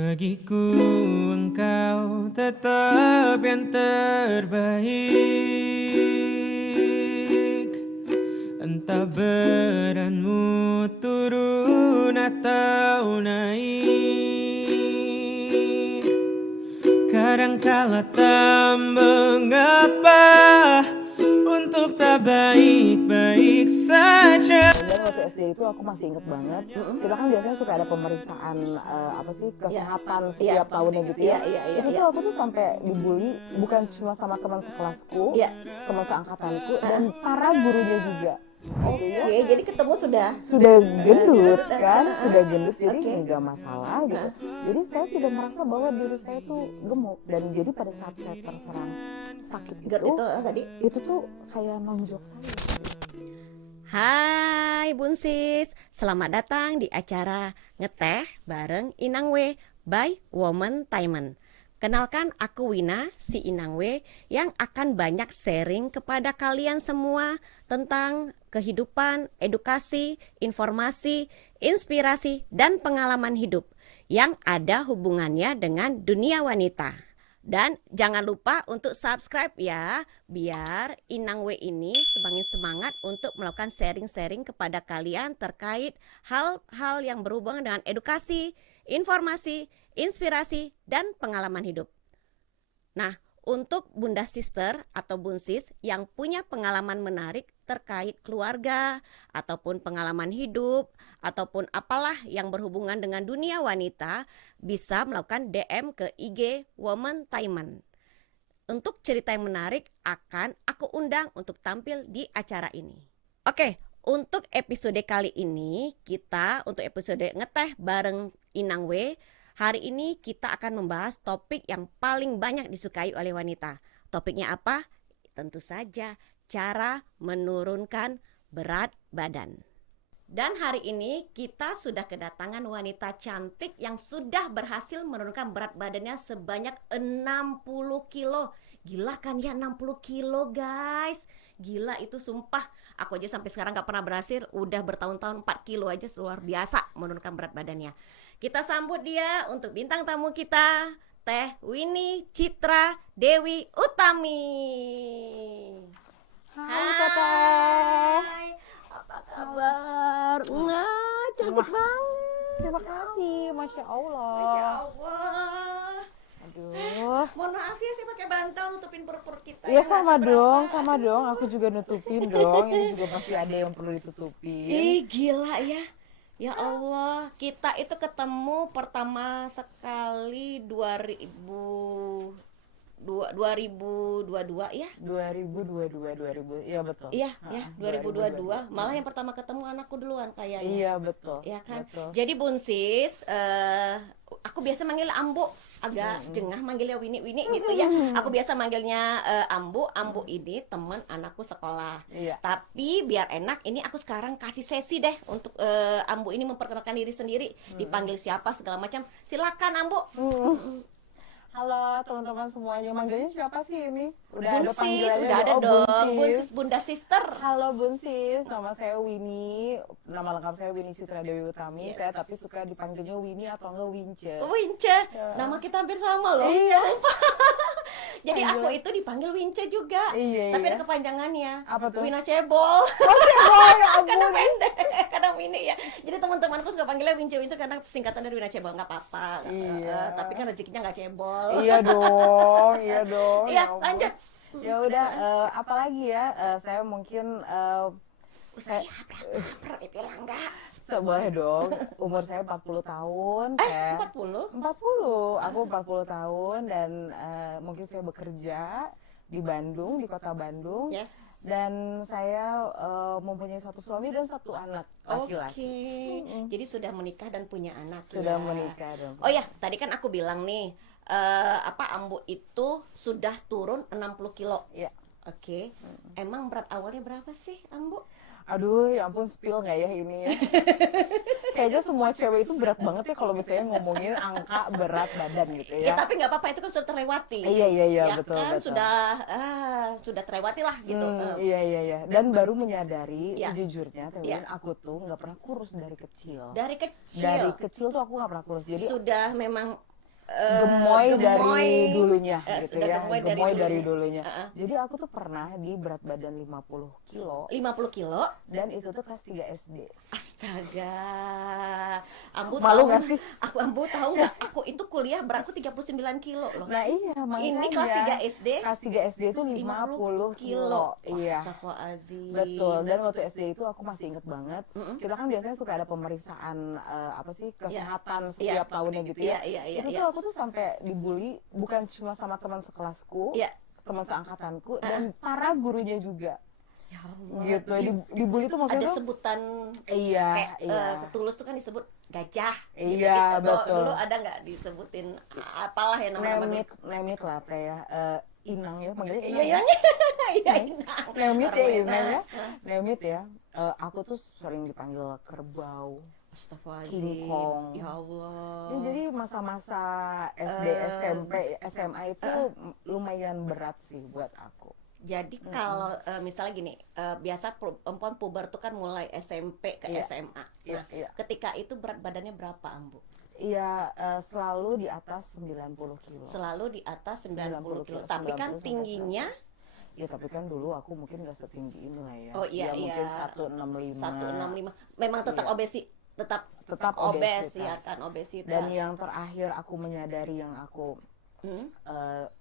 Bagiku engkau tetap yang terbaik. Entah beranmu turun atau naik, kadangkala tak mengapa untuk tak baik-baik saja. Dan waktu SD itu aku masih inget banget, kita kan biasanya suka ada pemeriksaan kesehatan setiap tahunnya gitu ya. Itu tuh aku tuh sampai dibully, bukan cuma sama teman sekelasku, teman seangkatanku, dan para gurunya juga. Oke, jadi ketemu sudah Gendut kan, sudah gendut, jadi nggak masalah gitu. Jadi saya tidak merasa bahwa diri saya tuh gemuk, dan jadi pada saat saya terserang sakit itu tuh kayak nonjok saya. Hai Bunsis, selamat datang di acara Ngeteh bareng Inang We by Woman Taimen. Kenalkan, aku Wina, si Inang We, yang akan banyak sharing kepada kalian semua tentang kehidupan, edukasi, informasi, inspirasi, dan pengalaman hidup yang ada hubungannya dengan dunia wanita. Dan jangan lupa untuk subscribe ya, biar Inang We ini semakin semangat untuk melakukan sharing-sharing kepada kalian terkait hal-hal yang berhubungan dengan edukasi, informasi, inspirasi, dan pengalaman hidup. Nah, untuk Bunda Sister atau Bunsis yang punya pengalaman menarik terkait keluarga ataupun pengalaman hidup ataupun apalah yang berhubungan dengan dunia wanita, bisa melakukan DM ke IG Woman Taimen. Untuk cerita yang menarik akan aku undang untuk tampil di acara ini. Oke, untuk episode kali ini untuk episode Ngeteh bareng Inang We, hari ini kita akan membahas topik yang paling banyak disukai oleh wanita. Topiknya apa? Tentu saja cara menurunkan berat badan. Dan hari ini kita sudah kedatangan wanita cantik yang sudah berhasil menurunkan berat badannya sebanyak 60 kilo. Gila kan ya, 60 kilo guys. Gila itu sumpah. Aku aja sampai sekarang gak pernah berhasil. Udah bertahun-tahun 4 kilo aja, luar biasa menurunkan berat badannya. Kita sambut dia untuk bintang tamu kita, Teh Winnie Citra Dewi Utami. Hai Teteh. Apa kabar? Wah, cantik banget. Terima kasih, Masya Allah. Masya Allah. Aduh. Mohon maaf ya, saya pakai bantal nutupin perut-perut kita. Iya sama dong. Aku juga nutupin dong. Ini juga masih ada yang perlu ditutupin. Ih, gila ya. Ya Allah, kita itu ketemu pertama sekali 2022 ya? 2022, iya betul. Iya, ya, 2022. Malah yang pertama ketemu anakku duluan kayaknya. Iya betul. Iya kan? Betul. Jadi Bunsis, aku biasa manggil Ambu, agak jengah manggilnya Winnie gitu ya. Aku biasa manggilnya Ambu ini teman anakku sekolah. Iya. Tapi biar enak, ini aku sekarang kasih sesi deh untuk Ambu ini memperkenalkan diri sendiri, dipanggil siapa segala macam. Silakan Ambu. Halo teman-teman semuanya, manggilnya siapa sih ini? Bunsis, udah ada dong. Bunsis Bunda Sister. Halo Bunsis, nama saya Winnie. Nama lengkap saya Winnie Citra Dewi Utami. Yes. Saya tapi suka dipanggilnya Winnie atau enggak Wince. Wince, nama kita hampir sama loh. Iya. Sumpah. Jadi aku itu dipanggil Wince juga. Iya, tapi iya. ada kepanjangannya. Apa tuh? Wina Cebol. Ya Karena ampun. pendek, karena Winnie ya. Jadi teman-temanku suka panggilnya Wince karena singkatan dari Wina Cebol. Nggak apa-apa. Iya. Tapi kan rezekinya nggak cebol. Iya dong. Iya, Ya ampun. lanjut. Ya udah, apalagi ya? Saya mungkin Usia berapa? Pernah dibilang nggak? boleh dong. Umur saya 40 tahun. 40? 40. Aku 40 tahun dan mungkin saya bekerja di Bandung, di kota Bandung. Yes. Dan saya mempunyai satu suami dan satu anak laki-laki. Oke. Jadi sudah menikah dan punya anak. Sudah ya. menikah dan Oh ya, tadi kan aku bilang nih, Ambu itu sudah turun 60 kilo. ya. Oke. Emang berat awalnya berapa sih, Ambu? Aduh, ya ampun, spill nggak ya ini ya? Kayaknya semua cewek itu berat banget ya kalau misalnya ngomongin angka berat badan gitu Ya, ya. tapi nggak apa-apa, itu kan sudah terlewati. Iya, Ya betul, kan, betul. sudah terlewati lah gitu. Iya. Dan baru menyadari Ya. sejujurnya, Ya. aku tuh nggak pernah kurus dari kecil. Dari kecil. Dari kecil tuh aku nggak pernah kurus. Jadi sudah memang gemoy dari dulunya gitu sudah ya, gemoy dari dulunya. dulunya. Jadi aku tuh pernah di berat badan 50 kilo 50 kilo. dan itu tuh kelas 3 SD. Astaga. Ambu Malu tahu nggak sih? Ambu tahu nggak? Aku itu kuliah beratku 39 kilo loh. Nah iya, makanya Ini kelas 3 SD. kelas 3 SD itu 50 kilo. Iya. Astagfirullahaladzim. Betul, dan waktu SD itu aku masih inget banget. Kita kan biasanya suka ada pemeriksaan apa sih kesehatan setiap tahunnya gitu ya. Itu tuh aku tuh sampai dibully bukan cuma sama teman sekelasku, teman seangkatanku dan para gurunya juga. Ya Allah. Gitu, dibully tuh maksudnya Ada tuh, sebutan iya, kayak Tulus tuh kan disebut gajah. Iya, Gitu. betul. Dulu ada nggak disebutin apalah ya nama-nama Nemit lah teh ya. Inang ya, panggilnya Inang. Iya, iya, Nemit ya, Inang ya. Nemit ya. Aku tuh sering dipanggil kerbau. Astagfirullahaladzim. King Kong. Ya Allah. Ya, jadi masa-masa SD, SMP, SMA itu lumayan berat sih buat aku. Jadi kalau misalnya gini, biasa perempuan puber tuh kan mulai SMP ke SMA. Nah, ketika itu berat badannya berapa, Ambu? Iya, selalu di atas 90 kilo. Selalu di atas 90 kilo. 90 Tapi kan 90 tingginya? Ya tapi kan dulu aku mungkin gak setinggi ini lah ya. Oh iya, ya, mungkin 165. 165. Memang tetap tetap obes ya kan, obesitas. Dan yang terakhir aku menyadari yang aku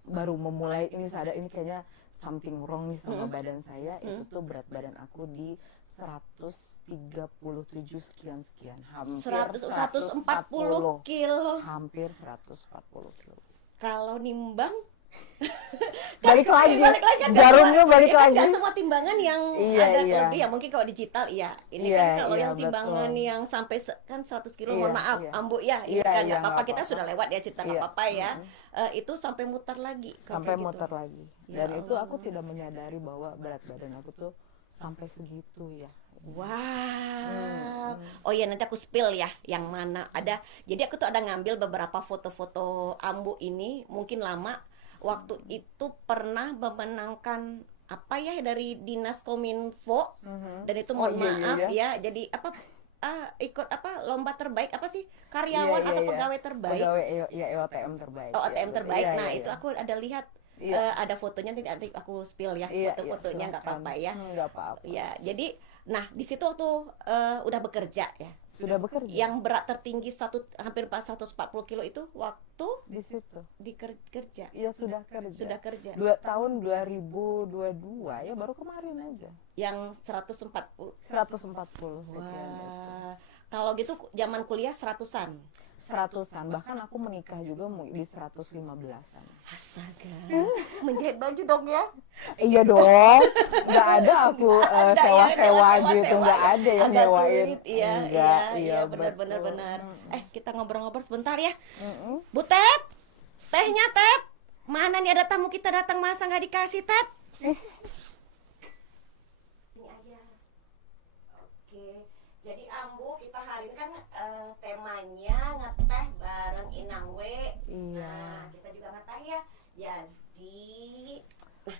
baru memulai ini sadar ini kayaknya something wrong nih sama badan saya, itu tuh berat badan aku di 137 sekian, hampir 140 kilo. Hampir 140 kilo. Kalau nimbang balik lagi kan jarumnya balik lagi. Kan semua timbangan yang ada lebih ya, mungkin kalau digital iya. Ini kan kalau yang timbangan betul. Yang sampai kan 100 kilo, mohon maaf Ambu ya, ini kan nggak apa-apa, kita sudah lewat ya cerita nggak apa-apa ya. Itu sampai muter lagi. Sampai muter lagi. Ya Dan itu aku tidak menyadari bahwa berat badan aku tuh sampai segitu ya. Wow. Oh iya, nanti aku spill ya yang mana ada. Jadi aku tuh ada ngambil beberapa foto-foto Ambu ini, mungkin lama. Waktu itu pernah memenangkan apa ya dari Dinas Kominfo, dan itu mohon maaf ya, jadi apa ikut apa lomba terbaik apa sih, karyawan atau pegawai terbaik, pegawai EOTM terbaik. Oh, OTM terbaik. Nah itu aku ada lihat ada fotonya, nanti aku spill ya foto-fotonya, nggak apa-apa ya. Nggak apa-apa. Ya, jadi nah di situ waktu udah bekerja ya. Sudah bekerja. Yang berat tertinggi hampir 140 kilo itu waktu di situ kerja. Iya, sudah kerja. Sudah kerja. Tahun 2022 ya, baru kemarin aja. Yang 140 sekian. Wah. Kalau gitu zaman kuliah 100-an. Bahkan aku menikah juga di 115-an. Astaga. Menjahit baju dong ya? Iya dong. Nggak ada aku sewa-sewa gitu, nggak ada yang agak nyewain. Sulit, iya, benar. Kita ngobrol-ngobrol sebentar ya. Bu Tet, tehnya Tet. Mana nih ada tamu kita datang, masa nggak dikasih Tet? Ini aja. Oke. Jadi Ambu, kita hari ini kan temanya ngeteh bareng Inangwe. Iya. Nah, kita juga ngeteh ya. Jadi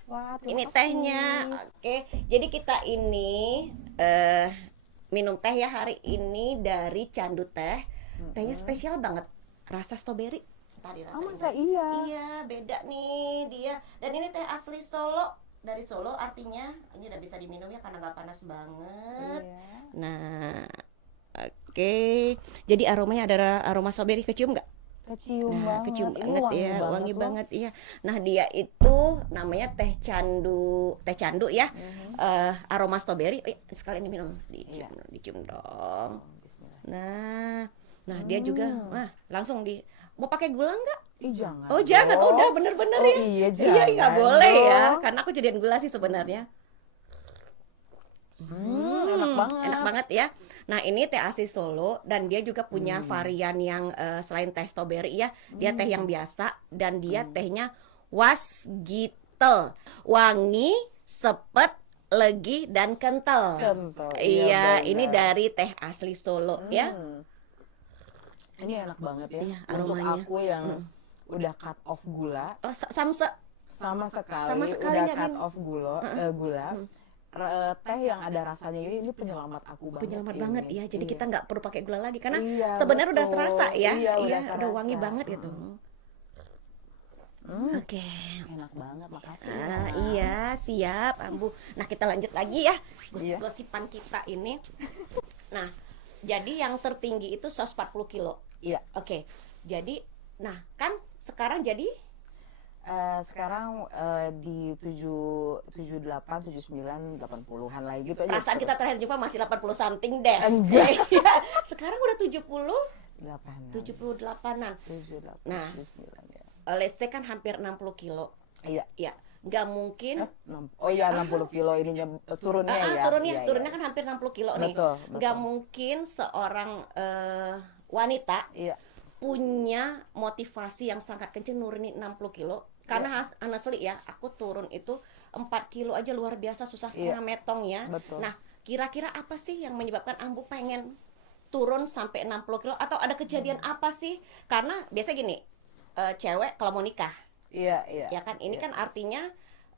Wah, ini tehnya. Oke. Jadi kita ini minum teh ya hari ini dari Candu Teh. Tehnya spesial banget. Rasa stroberi. Tadi rasa. masa iya? Iya, beda nih dia. Dan ini teh asli Solo. Dari Solo, artinya ini udah bisa diminum ya karena nggak panas banget. Iya. Nah, oke. Jadi aromanya ada aroma stroberi, kecium nggak? Kecium Kecium banget. banget ya, wangi banget iya. Nah, dia itu namanya teh candu ya. Aroma stroberi. Oh, iya, sekalian diminum, dicium dong. Nah, dia juga langsung mau pakai gula nggak? Jangan. Oh, jangan. Oh, udah bener-bener ya. Iya, jangan. Iya, nggak boleh ya. Karena aku jadian gula sih sebenarnya. Enak banget. Enak banget ya. Nah, ini teh asli Solo dan dia juga punya varian yang selain teh stroberi ya, dia teh yang biasa dan dia tehnya wasgitel. Wangi, sepet, legi dan kental. Iya, ini dari teh asli Solo ya. Ini enak banget ya. Iya, untuk aromanya. aku yang udah cut off gula. Oh, Sama sekali udah nggak cut off gula. Teh yang ada rasanya ini penyelamat aku banget. Penyelamat banget ya. Jadi kita nggak perlu pakai gula lagi karena Iya, sebenarnya udah betul. terasa ya. Iya, Udah terasa. wangi banget gitu. Oke. Enak banget, makasih. Iya, siap, Ambu. Nah, kita lanjut lagi ya, Iya. gosip-gosipan kita ini. Nah, jadi yang tertinggi itu 140 kilo. Iya. Oke, jadi, nah kan sekarang jadi Sekarang di 78, 79, 80-an lah gitu aja. perasaan kita terakhir jumpa masih 80 something deh. Enggak. Iya, sekarang udah 78-an. 78, 78, Nah. 79 ya. Let's say kan hampir 60 kilo. Iya. Ya, nggak mungkin. Oh iya, 60 kilo ininya turunnya ya. Turunnya kan hampir 60 kilo nih. Betul. Nggak mungkin seorang wanita Iya. punya motivasi yang sangat kenceng nurunin 60 kilo. Karena honestly ya, aku turun itu 4 kilo aja luar biasa susah setengah metong ya. Betul. Nah, kira-kira apa sih yang menyebabkan Ambu pengen turun sampai 60 kilo? Atau ada kejadian apa sih? Karena biasa gini, cewek kalau mau nikah, Iya. ya kan, ini kan artinya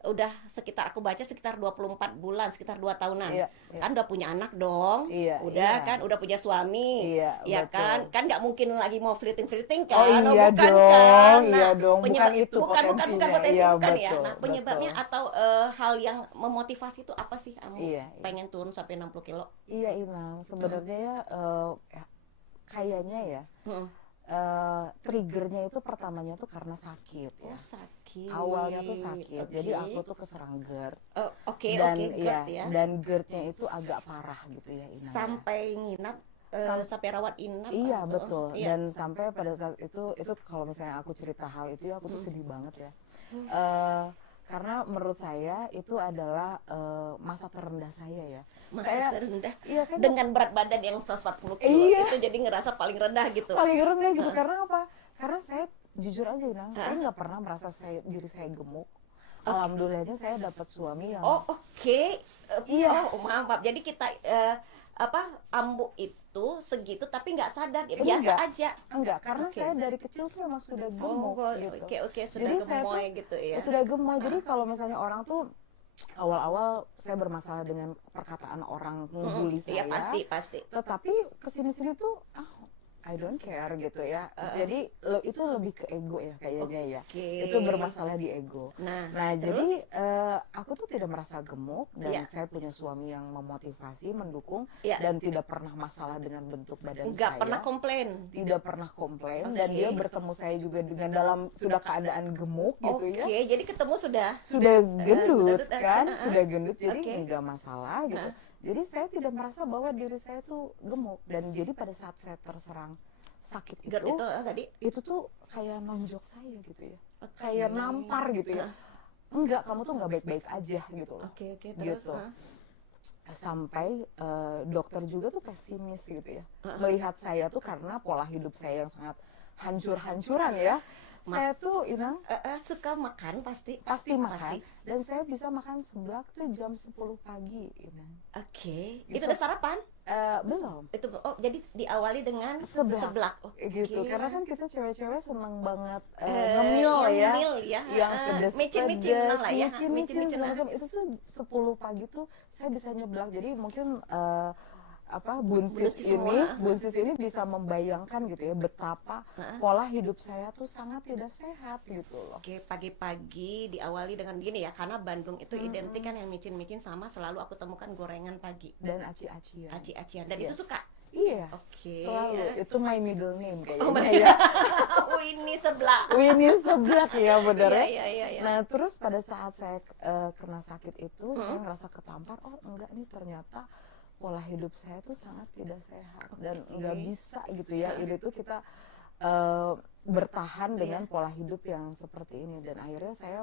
udah sekitar, aku baca sekitar 24 bulan, sekitar 2 tahunan. Iya. Kan udah punya anak dong. Iya, Udah iya. kan, udah punya suami. Iya, Ya betul. kan nggak mungkin lagi mau flirting kan. Oh iya bukan dong, kan. iya dong. Penyebab, Bukan itu bukan potensinya. potensi, Iya, bukan ya. betul, Nah, penyebabnya betul. atau hal yang memotivasi itu apa sih kamu Iya. pengen turun sampai 60 kilo? Iya, Inang. Sebenarnya ya, kayaknya ya. Heeh. Triggernya itu pertamanya tuh karena sakit ya. Oh, sakit. Awalnya tuh sakit. Oke. Jadi aku tuh keserang GERD. Oke, Dan GERD ya. dan GERD-nya itu agak parah gitu ya, Inang. Sampai nginap, sampai rawat inap. Iya, atau- betul. Iya. Dan sampai pada saat itu kalau misalnya aku cerita hal itu ya, aku tuh sedih banget ya. Karena menurut saya itu adalah masa terendah saya ya. Masa Saya- terendah. Iya, saya Dengan berat badan yang 140 kilo Iya. itu jadi ngerasa paling rendah gitu. paling rendah gitu. Karena apa? Karena saya jujur aja Inang, saya nggak pernah merasa diri saya gemuk. Alhamdulillahnya saya dapat suami yang Oh, oke. Iya. Oh, maaf. Jadi kita Ambu itu segitu tapi nggak sadar, ya, biasa Enggak. aja. enggak, karena Oke. saya dari kecil tuh emang sudah gemuk gitu. Oke, sudah Jadi saya gemoy tuh gitu ya. sudah gemoy. Jadi kalau misalnya orang tuh awal-awal saya bermasalah dengan perkataan orang ngebully Iya, saya. pasti. Tetapi kesini-sini tuh I don't care gitu ya. Jadi itu lebih ke ego ya kayaknya ya. Oke. Itu bermasalah di ego. Nah, Jadi terus? aku tuh tidak merasa gemuk dan Iya. saya punya suami yang memotivasi, mendukung Iya. dan tidak pernah masalah dengan bentuk badan nggak saya. pernah komplain. Tidak pernah komplain dan Oke. dia bertemu saya juga dengan dalam sudah keadaan gemuk gitu Oke, ya. jadi ketemu sudah. Sudah gendut sudah- kan, sudah gendut jadi Oke. nggak masalah gitu. Jadi saya tidak merasa bahwa diri saya tuh gemuk dan jadi pada saat saya terserang sakit GERD itu tadi. itu tuh kayak nonjok saya gitu ya. Oke. Kayak nampar gitu ya. Enggak, kamu tuh nggak baik-baik aja gitu loh. Oke, terus. Gitu. Sampai dokter juga tuh pesimis gitu ya. Melihat saya tuh karena pola hidup saya yang sangat hancur-hancuran ya. Saya tuh Inang Suka makan pasti. pasti makan Pasti. dan saya bisa makan seblak tuh jam 10 pagi Inang. Oke. Bisa. Itu udah sarapan? Belum Itu jadi diawali dengan Seblak. seblak. Oke. gitu karena kan kita cewek-cewek seneng banget Yang ngemil ya. ngemil ya. Yang pedes micin lah ya. micin Micin. segala macam itu tuh 10 pagi tuh saya bisa nyeblak. Jadi mungkin buncis Buncis ini bisa membayangkan gitu ya betapa pola hidup saya tuh sangat tidak sehat gitu loh. Oke, pagi-pagi diawali dengan gini ya, karena Bandung itu identik kan yang micin-micin sama selalu aku temukan gorengan pagi. Dan aci-acian. Aci-acian. Dan itu Yes. suka. Iya. Oke. Selalu itu my middle name Oh my kayaknya ya. Oh, ini seblak. Winnie seblak ya bener ya. Iya. Nah terus pada saat saya kena sakit itu saya ngerasa ketampar, oh enggak nih ternyata pola hidup saya tuh sangat tidak sehat dan nggak bisa gitu ya. Ini tuh kita bertahan dengan pola hidup yang seperti ini dan akhirnya saya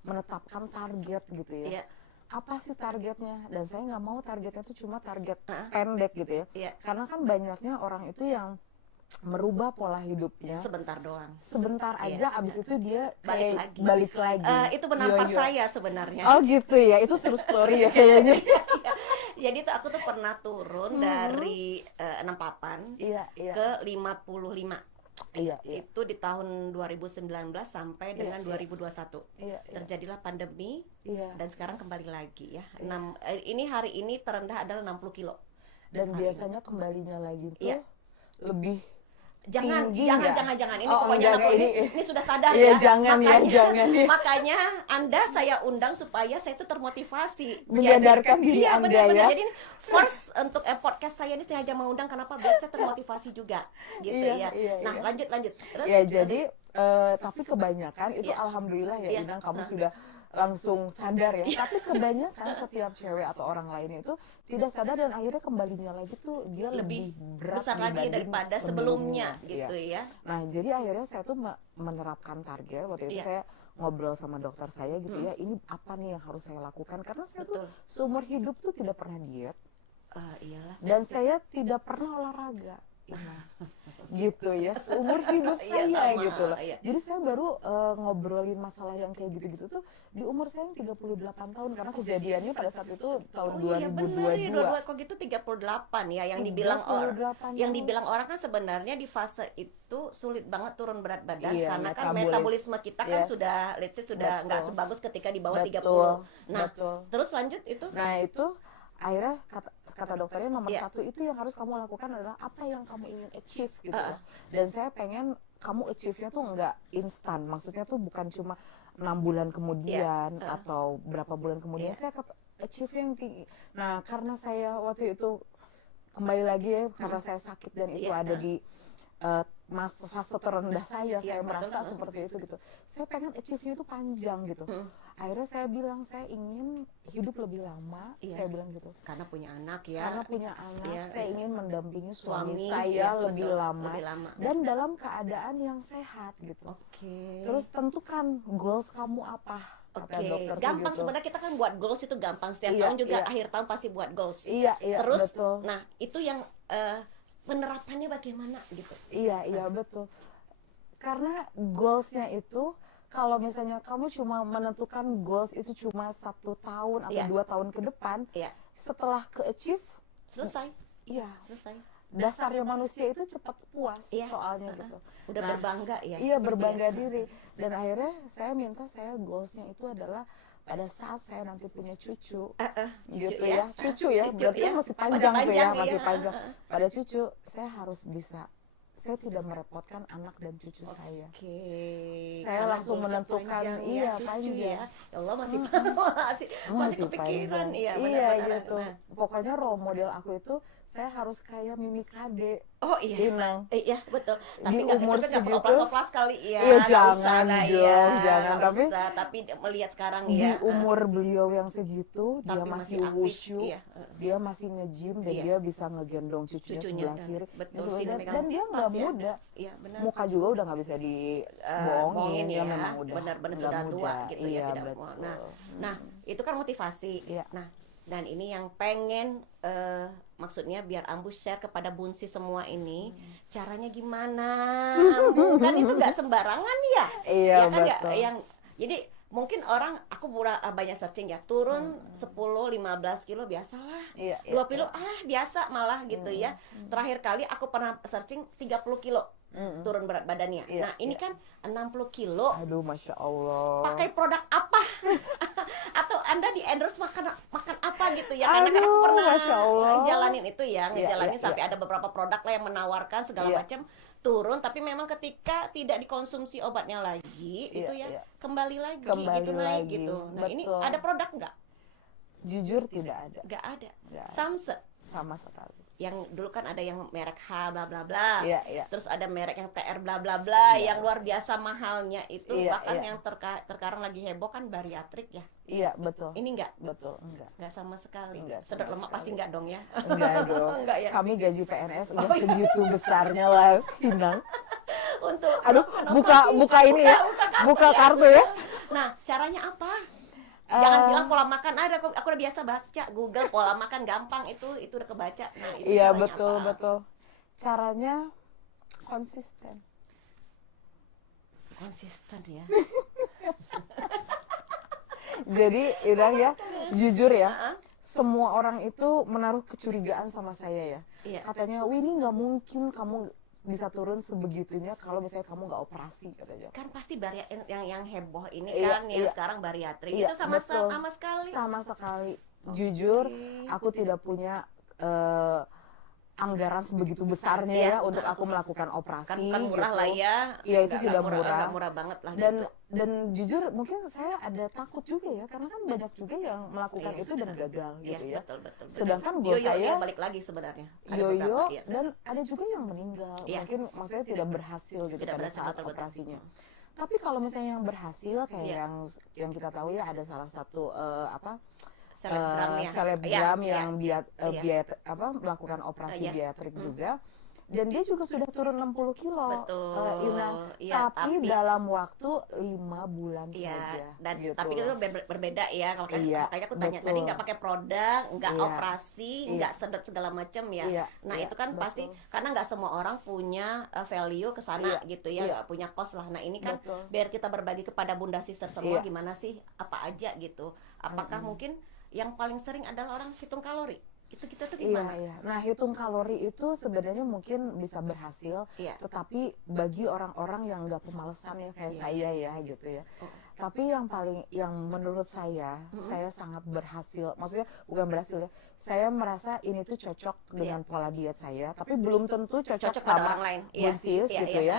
menetapkan target gitu ya. Iya. Apa sih targetnya? Dan saya nggak mau targetnya tuh cuma target pendek gitu ya. Iya. Karena kan banyaknya orang itu yang merubah pola hidupnya Sebentar doang. sebentar aja, abis itu dia Balik kayak lagi. balik lagi. Itu menampar Yo-yo. saya sebenarnya. Oh gitu ya, itu true story ya kayaknya. Jadi tuh aku tuh pernah turun dari 68 Iya, iya. ke 55. Iya, iya. Itu di tahun 2019 sampai dengan 2021. Iya, iya. Terjadilah pandemi Iya. dan sekarang kembali lagi ya. Ini hari ini terendah adalah 60 kilo. Dan biasanya kembalinya lagi tuh Iya. lebih tinggi jangan nggak? ini Oh, pokoknya enggak, aku enggak, ini sudah sadar Iya, ya. jangan ya, jangan ya. Makanya Anda saya undang supaya saya itu termotivasi. Menyadarkan diri iya, Anda benar-benar. ya. Jadi ini first untuk podcast saya ini sengaja mengundang kenapa biar saya termotivasi juga gitu Iya, ya. iya, Nah, iya. lanjut. Terus Ya jadi tapi kebanyakan itu Iya. alhamdulillah ya Iya. Inang kamu sudah langsung sadar ya. Tapi kebanyakan setiap cewek atau orang lain itu tidak sadar dan akhirnya kembalinya lagi tuh dia lebih berat besar lagi dibanding daripada sebelumnya gitu ya. Nah jadi akhirnya saya tuh menerapkan target waktu itu Iya. saya ngobrol sama dokter saya gitu ya, ini apa nih yang harus saya lakukan karena saya Betul. tuh seumur hidup tuh tidak pernah diet Iyalah. dan saya tidak pernah olahraga. Gitu ya, seumur hidup Iya, saya sama, gitu loh. iya. Jadi saya baru ngobrolin masalah yang kayak gitu-gitu tuh di umur saya yang 38 tahun karena kejadiannya pada saat itu tahun Iya benar ya 2022. kok gitu 38 ya yang dibilang 38 yang tahun. dibilang orang kan sebenarnya di fase itu sulit banget turun berat badan Iya, karena kan metabolis. metabolisme kita kan Yes. sudah let's say sudah nggak Betul. sebagus ketika di bawah Betul, 30. Nah, betul. terus lanjut itu Nah itu akhirnya kata dokternya nomor Iya. satu itu yang harus kamu lakukan adalah apa yang kamu ingin achieve gitu loh. Dan saya pengen kamu achieve-nya tuh nggak instan, maksudnya tuh bukan cuma 6 bulan kemudian atau berapa bulan kemudian. Saya achieve yang tinggi. Nah karena saya waktu itu kembali lagi ya karena saya sakit dan itu ada di fase terendah saya Iya, betul. merasa seperti itu gitu. Saya pengen achieve-nya itu panjang gitu. Akhirnya saya bilang saya ingin hidup lebih lama, Iya. saya bilang gitu. karena punya anak ya. Karena punya anak, Iya, saya iya. ingin mendampingi suami Suami, saya iya, lebih betul, lama lebih lama. dan dalam keadaan yang sehat gitu. Oke. Terus tentukan goals kamu apa? Kata Oke, dokterku gampang gitu. sebenarnya kita kan buat goals itu gampang setiap Iya, tahun juga iya. akhir tahun pasti buat goals. Iya, Terus, betul. nah itu yang penerapannya bagaimana gitu? Iya, betul. Karena goalsnya itu kalau misalnya kamu cuma menentukan goals itu cuma 1 tahun atau Iya. 2 tahun ke depan, Iya, setelah ke achieve, selesai, iya selesai. dasarnya manusia itu cepat puas Iya. soalnya gitu. Udah Nah, berbangga ya. Iya berbangga diri dan akhirnya saya minta saya goalsnya itu adalah pada saat saya nanti punya cucu, gitu ya, cucu ya, Cucu, berarti ya. kan masih Masih panjang tuh ya, panjang, masih iya. panjang. Pada cucu saya harus bisa, saya tidak merepotkan anak dan cucu saya. Oke. Saya karena langsung goalsnya menentukan, panjang ya, iya, cucu panjang. ya. Ya Allah masih masih Masih kepikiran panjang. iya Iya benar-benar. gitu. Nah, Pokoknya role model aku itu saya harus kayak Mimi Kade, oh iya. Inang. Iya betul. Tapi Di nggak umur tapi nggak segitu, oplas-oplas kali ya. iya, Nggak jangan usah lah dong, ya. jangan. Nggak Tapi usah. Tapi melihat sekarang Di ya. umur beliau yang segitu, dia Tapi masih aktif, wushu, iya. dia masih nge-gym dan Iya. dia bisa ngegendong cucunya sebelah dan- kiri. betul Sebelah sih dan, megang dan dia nggak tas ya. muda. Iya benar. Muka juga udah nggak bisa dibohongin, dia ya, memang udah benar-benar nggak sudah muda. tua gitu Iya, ya tidak betul. mau. Nah, itu kan motivasi. Iya. Nah, dan ini yang pengen maksudnya biar Ambu share kepada Bunsi semua ini caranya gimana Ambu kan itu nggak sembarangan ya. Iya, Ya kan nggak betul. yang jadi mungkin orang aku banyak searching ya turun 10-15 kilo biasalah. Iya, 2 kilo biasa malah gitu ya. Terakhir kali aku pernah searching 30 kilo turun berat badannya. Iya, Nah, ini iya. kan 60 kilo. Aduh, Masya Allah. Pakai produk apa? Atau Anda di endorse makan apa gitu ya? Karena kan aku Aduh, pernah Masya Allah. ngejalanin itu ya, ngejalanin iya, sampai ada beberapa produk lah yang menawarkan segala Iya. macam turun, tapi memang ketika tidak dikonsumsi obatnya lagi itu ya iya. kembali lagi Kembali gitu naik lagi, gitu. Nah, ini betul. ada produk nggak? Jujur tidak ada, Nggak ada. Nggak ada. Samsung sama sekali. yang dulu kan ada yang merek H bla bla bla. Iya, iya. Terus ada merek yang TR bla bla bla Iya. yang luar biasa mahalnya itu Iya, bahkan iya. yang terkarang lagi heboh kan bariatrik ya. Iya, betul. Ini enggak Enggak sama sekali. Enggak Sedot sama lemak sekali. pasti enggak dong ya. Enggak dong. Enggak ya. Kami gaji PNS udah Oh, iya. segitu besarnya lah, Inang. Untuk Aduh, melakukan buka operasi. ini ya. Buka kartu ya. Nah, caranya apa? Jangan bilang pola makan ada aku udah biasa baca Google pola makan gampang itu udah kebaca. Nah, itu Iya, caranya betul, apa? betul. Caranya konsisten. Konsisten ya. Jadi, Inang ya, jujur ya, Heeh. semua orang itu menaruh kecurigaan sama saya ya. Iya. Katanya, Winnie nggak mungkin kamu bisa turun sebegitunya kalau misalnya kamu nggak operasi katanya. Kan pasti yang heboh ini Iya, kan yang iya. sekarang bariatrik Iya, itu sama betul. sama sekali. Sama sekali. Jujur, aku tidak punya anggaran sebegitu besarnya Iya. ya untuk aku melakukan operasi. Kan murah gitu. lah ya. Iya, itu Nggak tidak murah. nggak murah banget lah Dan gitu. dan jujur mungkin saya ada takut juga ya, karena kan banyak juga yang melakukan Iya. itu dan gagal Iya, gitu ya. betul. Sedangkan Yo buat dia saya balik lagi sebenarnya. Ada yo-yo beberapa, iya. dan ada juga yang meninggal. Iya. Mungkin maksudnya tidak berhasil gitu Tidak pada berhasil, saat betul. operasinya. Tapi kalau misalnya yang berhasil kayak Iya. yang kita tahu ya, ada salah satu Selebgram ya. selebgram Iya, yang melakukan operasi Iya. biatrik juga, dan dia juga sudah turun 60 kilo. Betul. Inang. Iya, tapi dalam waktu 5 bulan Iya, saja. dan gitu. tapi itu berbeda ya. Kalau Iya, makanya aku tanya betul. tadi nggak pakai produk, nggak Iya. operasi, Iya. nggak sedot segala macam ya. Iya, Nah iya, itu kan betul. pasti karena nggak semua orang punya value ke sana Iya, gitu ya, iya. nggak punya cost lah. Nah ini kan Betul. biar kita berbagi kepada bunda sister semua Iya. gimana sih, apa aja gitu. Apakah mungkin yang paling sering adalah orang hitung kalori? Itu kita tuh gimana? Iya. Nah, hitung kalori itu sebenarnya mungkin bisa berhasil, Iya. tetapi bagi orang-orang yang nggak pemalesan ya kayak Iya. saya ya gitu ya. Oh. Tapi yang menurut saya sangat berhasil. Maksudnya bukan berhasil ya. Saya merasa ini tuh cocok dengan pola diet saya, tapi belum tentu cocok Cocok pada sama orang lain. Iya. Buncis Iya, gitu iya. ya.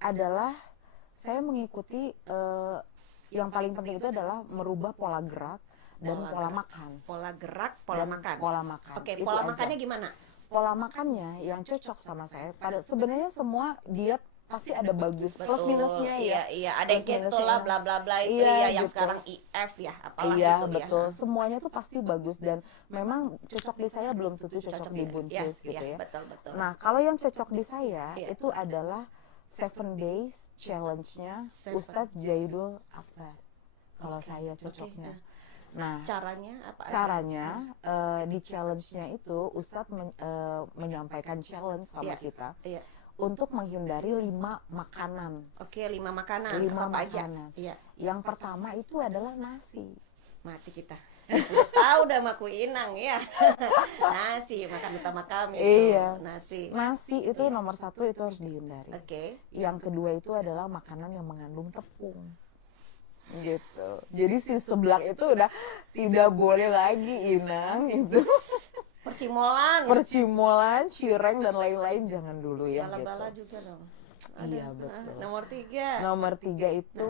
Adalah saya mengikuti yang paling penting itu adalah merubah pola gerak dan Pola pola gerak. makan. Pola gerak, pola Dan makan. Pola makan. Oke, Itu pola aja. makannya gimana? Pola makannya yang cocok sama saya. Sebenarnya semua diet pasti ada bagus plus Betul. minusnya ya. Iya, ada yang Plus keto minusnya. lah, bla bla bla itu Iya, ya, yang gitu. sekarang IF ya, apalah Iya, gitu betul. ya. Semuanya tuh pasti bagus dan memang cocok di saya belum tentu cocok di Buncis gitu ya. Betul. Nah, kalau yang cocok di saya Iya. itu adalah 7 days challenge-nya Seven. Ustadz Jaidul Akbar. Kalau Oke, saya oke, cocoknya. ya. Nah, Caranya apa aja? caranya di challenge-nya itu Ustadz menyampaikan challenge sama Iya, kita iya. untuk menghindari 5 makanan. Oke, 5 makanan. 5 apa aja? makanan. Iya, Yang pertama itu adalah nasi. mati kita. Udah tahu udah maku Inang ya. Nasi makan utama kami itu. Iya. Nasi. Nasi itu Iya. nomor 1, itu harus dihindari. Oke. Yang kedua itu adalah makanan yang mengandung tepung. Gitu. Jadi si seblak itu udah tidak boleh lagi, Inang. Itu Percimolan. percimolan, cireng dan lain-lain jangan dulu ya. Bala-bala gitu. juga dong. Iya, Aduh, betul. Nomor 3. Nomor 3 itu